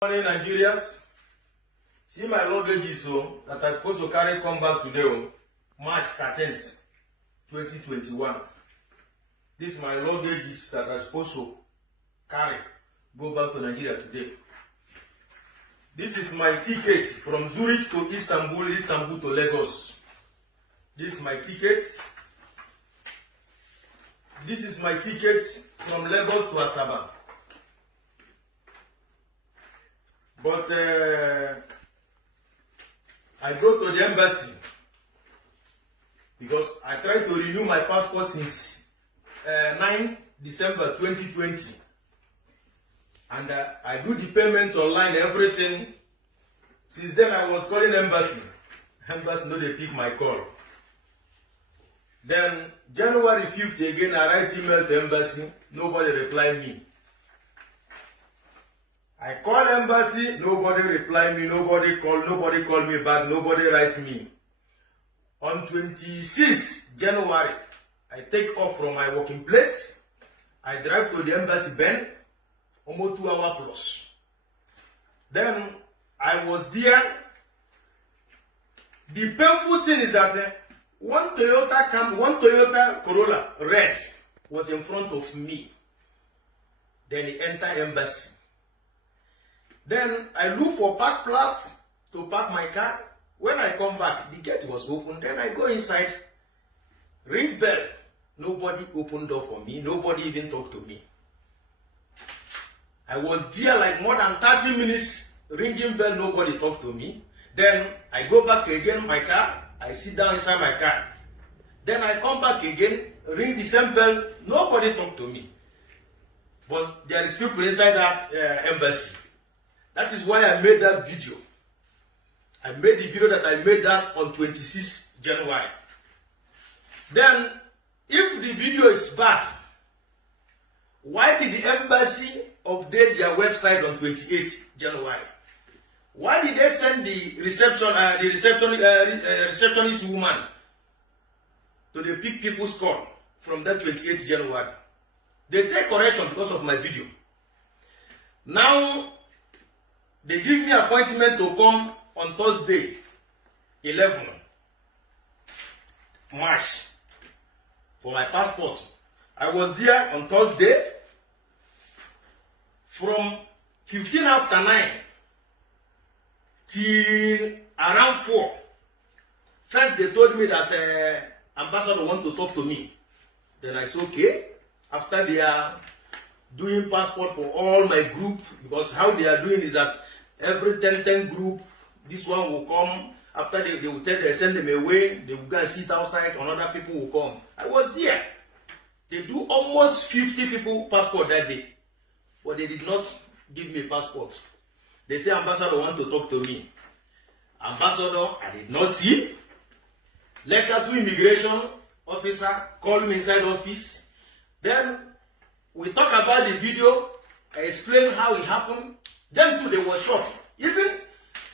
Morning, Nigerians. See my luggage that I'm supposed to carry come back today, March 13th, 2021. This is my luggage that I'm supposed to carry go back to Nigeria today. This is my ticket from Zurich to Istanbul, Istanbul to Lagos. This is my ticket. This is my ticket from Lagos to Asaba. But I go to the embassy because I tried to renew my passport since 9 December 2020. And I do the payment online, everything. Since then, I was calling embassy. Embassy no, they pick my call. Then January 5th again, I write email to embassy. Nobody reply me. I call embassy, nobody reply me, nobody call me back, nobody write me. On 26th January, I take off from my working place. I drive to the embassy Ben, almost 2 hours plus. Then I was there. The painful thing is that one Toyota Corolla red was in front of me. Then he entered embassy. Then I look for park place to park my car. When I come back, the gate was open. Then I go inside, ring bell. Nobody opened door for me. Nobody even talked to me. I was there like more than 30 minutes, ringing bell. Nobody talked to me. Then I go back again, my car. I sit down inside my car. Then I come back again, ring the same bell. Nobody talked to me. But there is people inside that embassy. That is why I made that video. I made the video that I made that on 26 January. Then, if the video is bad, why did the embassy update their website on 28 January? Why did they send the receptionist woman to the pick people's call from that 28 January? They take correction because of my video. Now, they give me appointment to come on Thursday, 11 March, for my passport. I was there on Thursday from 15 after 9 till around 4. First, they told me that ambassador want to talk to me. Then I said, okay. After they are doing passport for all my group, because how they are doing is that every 10 group, this one will come. After they will tell, they send them away. They will go and sit outside. Another people will come. I was there. They do almost 50 people passport that day, but they did not give me a passport. They say ambassador want to talk to me. Ambassador, I did not see. Letter to immigration officer, call me inside office. Then we talk about the video. I explain how it happened. Then too, they were shocked. Even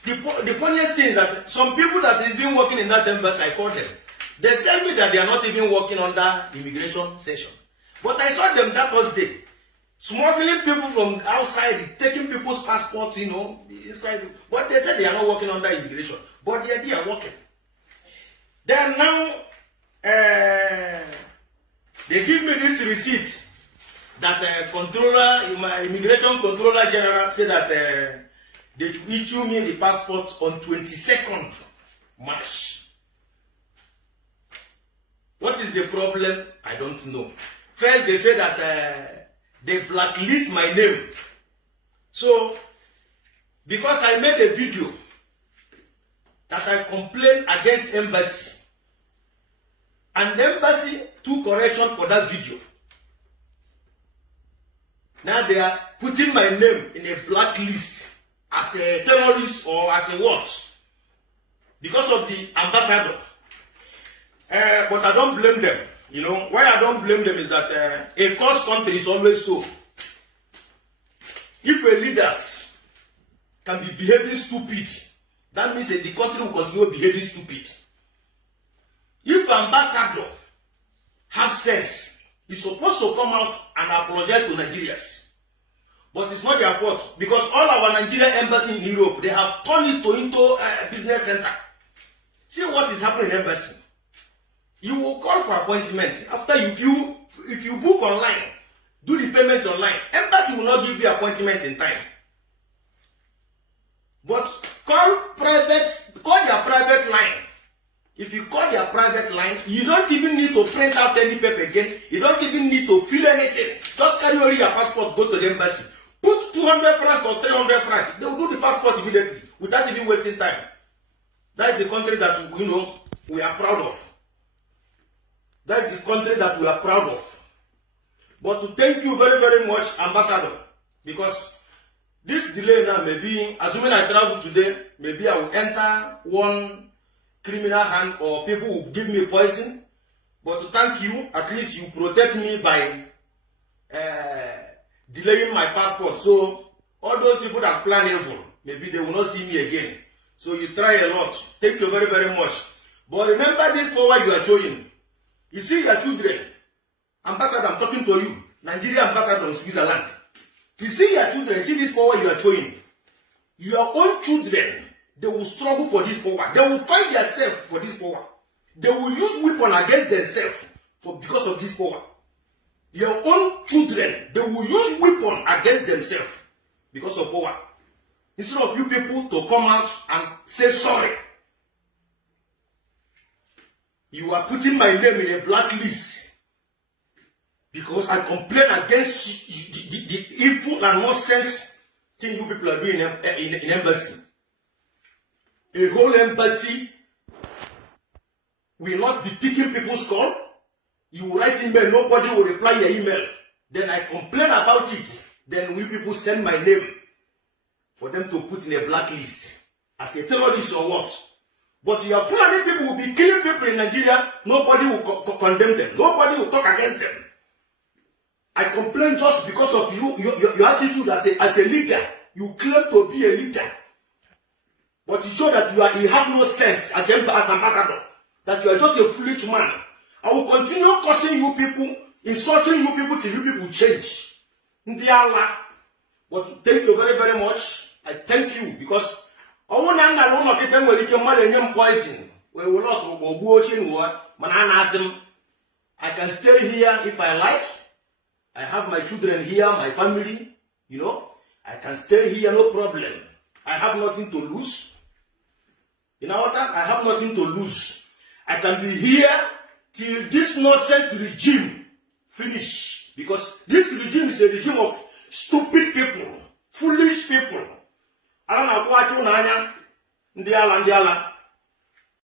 the funniest thing is that some people that is been working in that embassy, I call them. They tell me that they are not even working under immigration session. But I saw them that Thursday, smuggling people from outside, taking people's passports, inside. But they said they are not working under immigration. But they are working. Then now, they give me this receipt that immigration controller general said that they issue me the passport on 22nd March. What is the problem? I don't know. First, they say that they blacklist my name. So, because I made a video that I complained against embassy, and the embassy took correction for that video. Now they are putting my name in a blacklist as a terrorist or as a what? Because of the ambassador. But I don't blame them. Why I don't blame them is that a cursed country is always so. If a leaders can be behaving stupid, that means that the country will continue behaving stupid. If ambassador have sense, he's supposed to come out and apologize to Nigerians. But it's not their fault because all our Nigerian embassy in Europe, they have turned it into a business center. See what is happening in embassy. You will call for appointment after if you book online, do the payment online. Embassy will not give you appointment in time. But call their private line. If you call their private line, you don't even need to print out any paper again. You don't even need to fill anything. Just carry only your passport, go to the embassy. Put 200 francs or 300 francs. They will do the passport immediately without even wasting time. That is the country that we are proud of. That is the country that we are proud of. But to thank you very, very much, Ambassador, because this delay now maybe, assuming I travel today, maybe I will enter one criminal hand or people will give me poison. But to thank you, at least you protect me by delaying my passport. So all those people that plan evil, maybe they will not see me again. So you try a lot. Thank you very, very much. But remember this power you are showing. You see your children. Ambassador, I'm talking to you. Nigeria ambassador in Switzerland. You see your children, see this power you are showing. Your own children, they will struggle for this power. They will fight themselves for this power. They will use weapon against themselves because of this power. Your own children, they will use weapon against themselves because of power. Instead of you people to come out and say sorry. You are putting my name in a blacklist because I complain against the evil and nonsense thing you people are doing in embassy. A whole embassy will not be picking people's call. You write email, nobody will reply your email. Then I complain about it. Then we people send my name for them to put in a blacklist as a terrorist or what. But your Fulani people will be killing people in Nigeria. Nobody will condemn them. Nobody will talk against them. I complain just because of your attitude as a leader. You claim to be a leader. But you show that you have no sense as ambassador. That you are just a foolish man. I will continue cursing you people, insulting you people till you people change. But thank you very, very much. I thank you because I can stay here if I like. I have my children here, my family, I can stay here, no problem. I have nothing to lose. You know what? I have nothing to lose. I can be here till this nonsense regime finish. Because this regime is a regime of stupid people, foolish people. I don't know what you know. Ndiala.